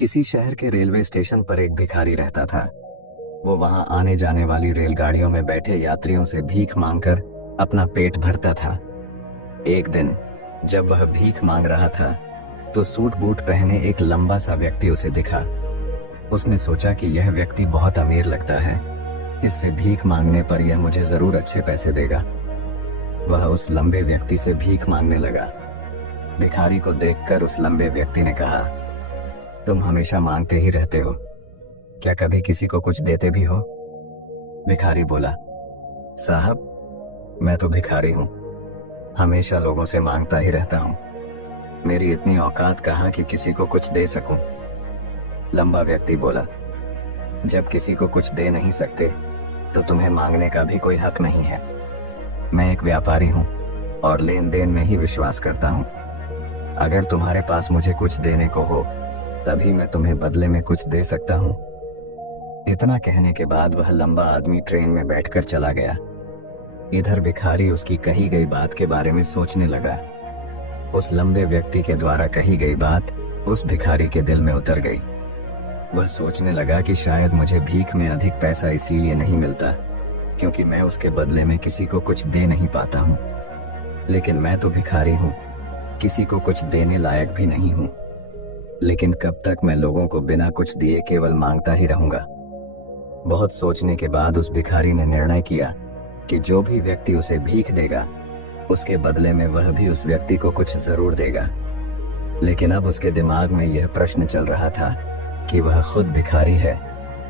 किसी शहर के रेलवे स्टेशन पर एक भिखारी रहता था। वो वहां आने जाने वाली रेलगाड़ियों में बैठे यात्रियों से भीख मांगकर अपना पेट भरता था। एक दिन जब वह भीख मांग रहा था तो सूट बूट पहने एक लंबा सा व्यक्ति उसे दिखा। उसने सोचा कि यह व्यक्ति बहुत अमीर लगता है, इससे भीख मांगने पर यह मुझे जरूर अच्छे पैसे देगा। वह उस लंबे व्यक्ति से भीख मांगने लगा। भिखारी को देखकर उस लंबे व्यक्ति ने कहा, तुम हमेशा मांगते ही रहते हो, क्या कभी किसी को कुछ देते भी हो? भिखारी बोला, साहब मैं तो भिखारी हूं, हमेशा लोगों से मांगता ही रहता हूं, मेरी इतनी औकात कहां कि किसी को कुछ दे सकूं। लंबा व्यक्ति बोला, जब किसी को कुछ दे नहीं सकते तो तुम्हें मांगने का भी कोई हक नहीं है। मैं एक व्यापारी हूं और लेन देन में ही विश्वास करता हूं। अगर तुम्हारे पास मुझे कुछ देने को हो तभी मैं तुम्हें बदले में कुछ दे सकता हूं। इतना कहने के बाद वह लंबा आदमी ट्रेन में बैठकर चला गया। इधर भिखारी उसकी कही गई बात के बारे में सोचने लगा। उस लंबे व्यक्ति के द्वारा कही गई बात उस भिखारी के दिल में उतर गई। वह सोचने लगा कि शायद मुझे भीख में अधिक पैसा इसीलिए नहीं मिलता क्योंकि मैं उसके बदले में किसी को कुछ दे नहीं पाता हूं। लेकिन मैं तो भिखारी हूं, किसी को कुछ देने लायक भी नहीं हूं। लेकिन कब तक मैं लोगों को बिना कुछ दिए केवल मांगता ही रहूंगा। बहुत सोचने के बाद उस भिखारी ने निर्णय किया कि जो भी व्यक्ति उसे भीख देगा उसके बदले में वह भी उस व्यक्ति को कुछ जरूर देगा। लेकिन अब उसके दिमाग में यह प्रश्न चल रहा था कि वह खुद भिखारी है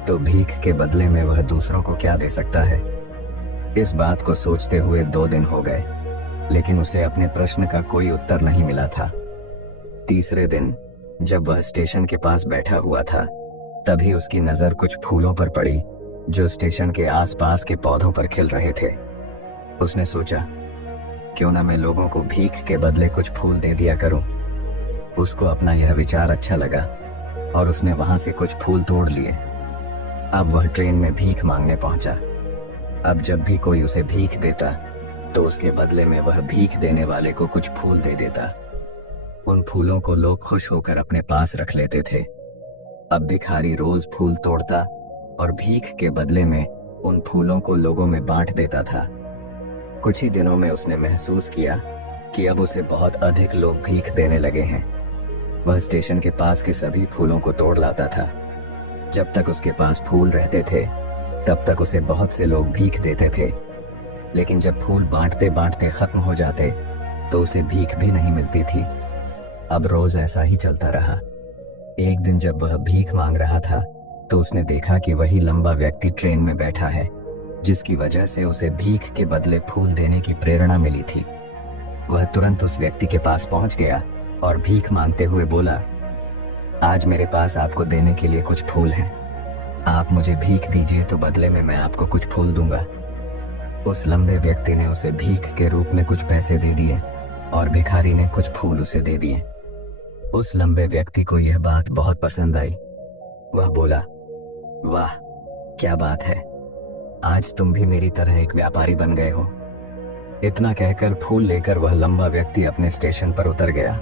तो भीख के बदले में वह दूसरों को क्या दे सकता है। इस बात को सोचते हुए 2 दिन हो गए, लेकिन उसे अपने प्रश्न का कोई उत्तर नहीं मिला था। तीसरे दिन जब वह स्टेशन के पास बैठा हुआ था तभी उसकी नजर कुछ फूलों पर पड़ी जो स्टेशन के आसपास के पौधों पर खिल रहे थे। उसने सोचा, क्यों ना मैं लोगों को भीख के बदले कुछ फूल दे दिया करूं। उसको अपना यह विचार अच्छा लगा और उसने वहां से कुछ फूल तोड़ लिए। अब वह ट्रेन में भीख मांगने पहुंचा। अब जब भी कोई उसे भीख देता तो उसके बदले में वह भीख देने वाले को कुछ फूल दे देता। उन फूलों को लोग खुश होकर अपने पास रख लेते थे। अब भिखारी रोज फूल तोड़ता और भीख के बदले में उन फूलों को लोगों में बांट देता था। कुछ ही दिनों में उसने महसूस किया कि अब उसे बहुत अधिक लोग भीख देने लगे हैं। वह स्टेशन के पास के सभी फूलों को तोड़ लाता था। जब तक उसके पास फूल रहते थे तब तक उसे बहुत से लोग भीख देते थे, लेकिन जब फूल बांटते बांटते खत्म हो जाते तो उसे भीख भी नहीं मिलती थी। अब रोज ऐसा ही चलता रहा। एक दिन जब वह भीख मांग रहा था तो उसने देखा कि वही लंबा व्यक्ति ट्रेन में बैठा है, जिसकी वजह से उसे भीख के बदले फूल देने की प्रेरणा मिली थी। वह तुरंत उस व्यक्ति के पास पहुंच गया और भीख मांगते हुए बोला, आज मेरे पास आपको देने के लिए कुछ फूल हैं। आप मुझे भीख दीजिए तो बदले में मैं आपको कुछ फूल दूंगा। उस लंबे व्यक्ति ने उसे भीख के रूप में कुछ पैसे दे दिए और भिखारी ने कुछ फूल उसे दे दिए। उस लंबे व्यक्ति को यह बात बहुत पसंद आई। वह बोला, वाह क्या बात है, आज तुम भी मेरी तरह एक व्यापारी बन गए हो। इतना कहकर फूल लेकर वह लंबा व्यक्ति अपने स्टेशन पर उतर गया।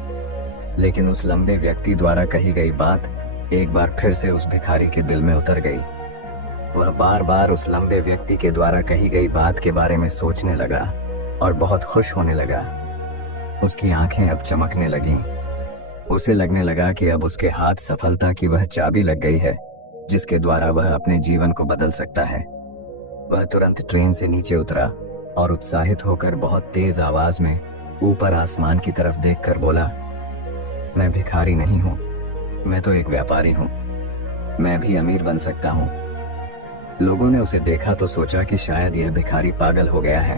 लेकिन उस लंबे व्यक्ति द्वारा कही गई बात एक बार फिर से उस भिखारी के दिल में उतर गई। वह बार बार उस लंबे व्यक्ति के द्वारा कही गई बात के बारे में सोचने लगा और बहुत खुश होने लगा। उसकी आंखें अब चमकने लगीं। उसे लगने लगा कि अब उसके हाथ सफलता की वह चाबी लग गई है जिसके द्वारा वह अपने जीवन को बदल सकता है। वह तुरंत ट्रेन से नीचे उतरा और उत्साहित होकर बहुत तेज आवाज में ऊपर आसमान की तरफ देखकर बोला, मैं भिखारी नहीं हूं, मैं तो एक व्यापारी हूं, मैं भी अमीर बन सकता हूं। लोगों ने उसे देखा तो सोचा कि शायद यह भिखारी पागल हो गया है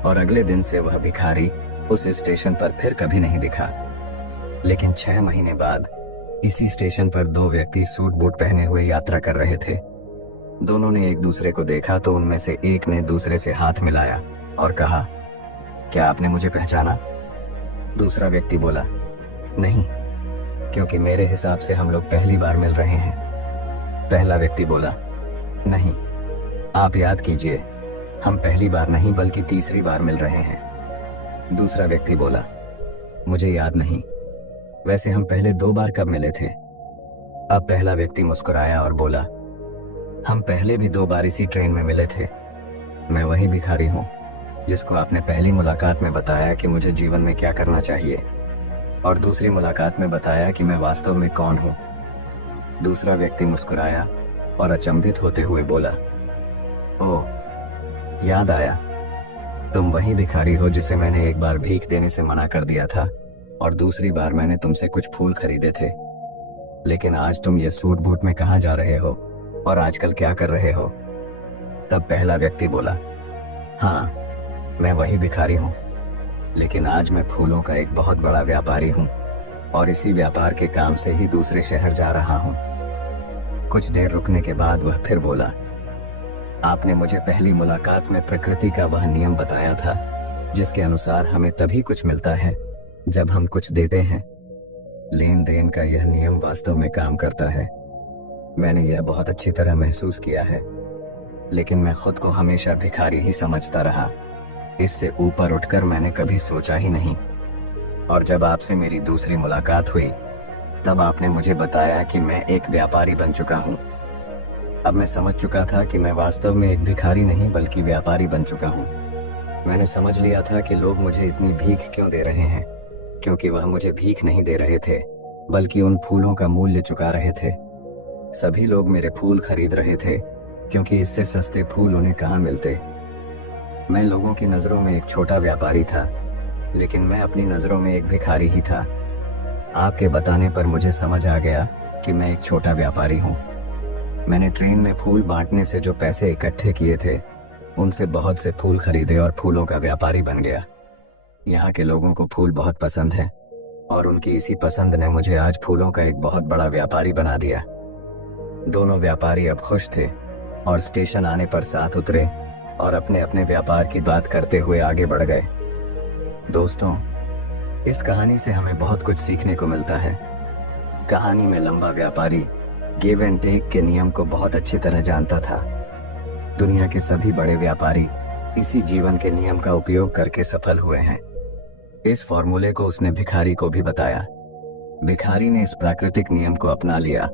और अगले दिन से वह भिखारी उस स्टेशन पर फिर कभी नहीं दिखा। लेकिन 6 महीने बाद इसी स्टेशन पर 2 व्यक्ति सूट बूट पहने हुए यात्रा कर रहे थे। दोनों ने एक दूसरे को देखा तो उनमें से एक ने दूसरे से हाथ मिलाया और कहा, क्या आपने मुझे पहचाना? दूसरा व्यक्ति बोला, नहीं, क्योंकि मेरे हिसाब से हम लोग पहली बार मिल रहे हैं। पहला व्यक्ति बोला, नहीं, आप याद कीजिए, हम पहली बार नहीं बल्कि तीसरी बार मिल रहे हैं। दूसरा व्यक्ति बोला, मुझे याद नहीं, वैसे हम पहले 2 बार कब मिले थे? अब पहला व्यक्ति मुस्कुराया और बोला, हम पहले भी 2 बार इसी ट्रेन में मिले थे। मैं वही भिखारी हूँ जिसको आपने पहली मुलाकात में बताया कि मुझे जीवन में क्या करना चाहिए, और दूसरी मुलाकात में बताया कि मैं वास्तव में कौन हूँ। दूसरा व्यक्ति मुस्कुराया और अचंभित होते हुए बोला, ओह, याद आया, तुम वही भिखारी हो जिसे मैंने एक बार भीख देने से मना कर दिया था और दूसरी बार मैंने तुमसे कुछ फूल खरीदे थे। लेकिन आज तुम ये सूट बूट में कहाँ जा रहे हो और आजकल क्या कर रहे हो? तब पहला व्यक्ति बोला, हाँ, मैं वही भिखारी हूँ, लेकिन आज मैं फूलों का एक बहुत बड़ा व्यापारी हूँ और इसी व्यापार के काम से ही दूसरे शहर जा रहा हूँ। कुछ देर रुकने के बाद वह फिर बोला, आपने मुझे पहली मुलाकात में प्रकृति का वह नियम बताया था जिसके अनुसार हमें तभी कुछ मिलता है जब हम कुछ देते हैं। लेन देन का यह नियम वास्तव में काम करता है। मैंने यह बहुत अच्छी तरह महसूस किया है, लेकिन मैं खुद को हमेशा भिखारी ही समझता रहा। इससे ऊपर उठकर मैंने कभी सोचा ही नहीं। और जब आपसे मेरी दूसरी मुलाकात हुई तब आपने मुझे बताया कि मैं एक व्यापारी बन चुका हूँ। अब मैं समझ चुका था कि मैं वास्तव में एक भिखारी नहीं बल्कि व्यापारी बन चुका हूँ। मैंने समझ लिया था कि लोग मुझे इतनी भीख क्यों दे रहे हैं, क्योंकि वह मुझे भीख नहीं दे रहे थे बल्कि उन फूलों का मूल्य चुका रहे थे। सभी लोग मेरे फूल खरीद रहे थे क्योंकि इससे सस्ते फूल उन्हें कहाँ मिलते। मैं लोगों की नज़रों में एक छोटा व्यापारी था, लेकिन मैं अपनी नज़रों में एक भिखारी ही था। आपके बताने पर मुझे समझ आ गया कि मैं एक छोटा व्यापारी हूँ। मैंने ट्रेन में फूल बांटने से जो पैसे इकट्ठे किए थे उनसे बहुत से फूल खरीदे और फूलों का व्यापारी बन गया। यहाँ के लोगों को फूल बहुत पसंद है और उनकी इसी पसंद ने मुझे आज फूलों का एक बहुत बड़ा व्यापारी बना दिया। दोनों व्यापारी अब खुश थे और स्टेशन आने पर साथ उतरे और अपने अपने व्यापार की बात करते हुए आगे बढ़ गए। दोस्तों, इस कहानी से हमें बहुत कुछ सीखने को मिलता है। कहानी में लंबा व्यापारी गिव एंड टेक के नियम को बहुत अच्छी तरह जानता था। दुनिया के सभी बड़े व्यापारी इसी जीवन के नियम का उपयोग करके सफल हुए हैं। इस फॉर्मूले को उसने भिखारी को भी बताया। भिखारी ने इस प्राकृतिक नियम को अपना लिया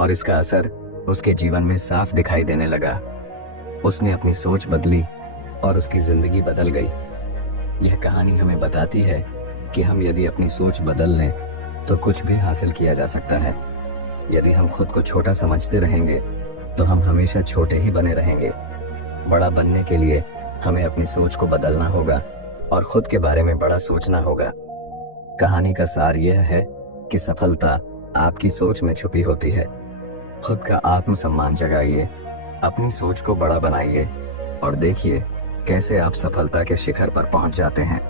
और इसका असर उसके जीवन में साफ दिखाई देने लगा। उसने अपनी सोच बदली और उसकी जिंदगी बदल गई। यह कहानी हमें बताती है कि हम यदि अपनी सोच बदल लें तो कुछ भी हासिल किया जा सकता है। यदि हम खुद को छोटा समझते रहेंगे तो हम हमेशा छोटे ही बने रहेंगे। बड़ा बनने के लिए हमें अपनी सोच को बदलना होगा और खुद के बारे में बड़ा सोचना होगा। कहानी का सार यह है कि सफलता आपकी सोच में छुपी होती है। खुद का आत्मसम्मान जगाइए, अपनी सोच को बड़ा बनाइए और देखिए कैसे आप सफलता के शिखर पर पहुंच जाते हैं।